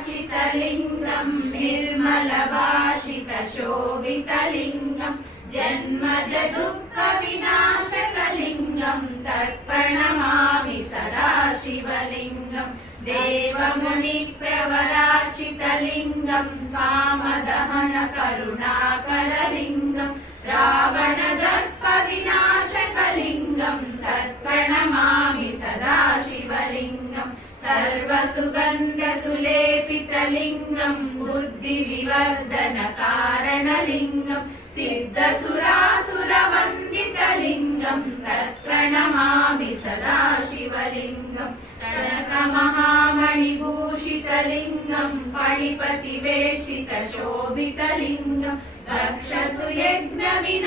निर्मलवाचितलिङ्गं निर्मलभाषितशोभितलिङ्गं जन्मज दुःखविनाशकलिङ्गं तत्प्रणमामि सदा शिवलिङ्गं देवमुनिप्रवराचितलिङ्गं कामदहन करुणाकरलिङ्गं रावणदर्पविनाशकलिङ्गं तत्प्रणमामि सदा शिवलिङ्गं सर्वसुगन्धसुलेपितलिङ्गं बुद्धिविवर्धनकारणलिङ्गं सिद्धसुरासुरवन्दितलिङ्गं तत्प्रणमामि सदा शिवलिङ्गं कनकमहामणिभूषितलिङ्गं फणिपतिवेष्टितशोभितलिङ्गं रक्षसु यज्ञविनाशकलिङ्गं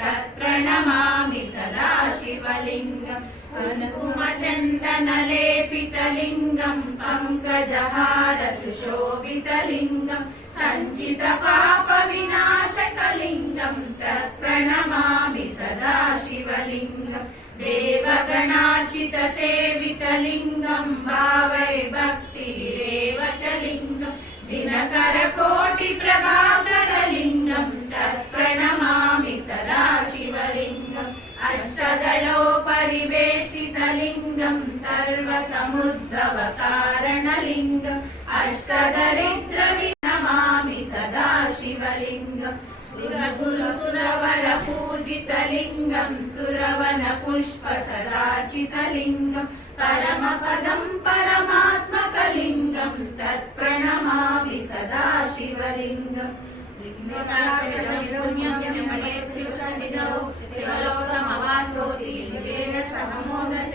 तत्प्रणमामि सदा शिवलिङ्गं कुङ्कुमचन्दनलेपितलिङ्गं पङ्कजहारसुशोभितलिङ्गं सञ्चितपापविनाशकलिङ्गं तत्प्रणमामि सदा शिवलिङ्गं देवगणार्चितसेवितलिङ्गं भावै भक्तिरेव च लिङ्गं दिनकरकोटिप्रभाकरलिङ्गं तत्प्रणमामि सदा शिवलिङ्गम् अष्टदलोपरिवेष्टितलिङ्गं सर्वसमुद्भवकारणलिङ्गम् अष्टदरिद्रविनमामि सदा शिवलिङ्गम् सुरगुरुसुरवरपूजितलिङ्गं सुरवनपुष्पसदाचितलिङ्गं परमपदं परमात्मकलिङ्गं तत्प्रणमामि सदा शिवलिङ्गम् शिवलोकमवाप्नोति शिवेन सह मोदते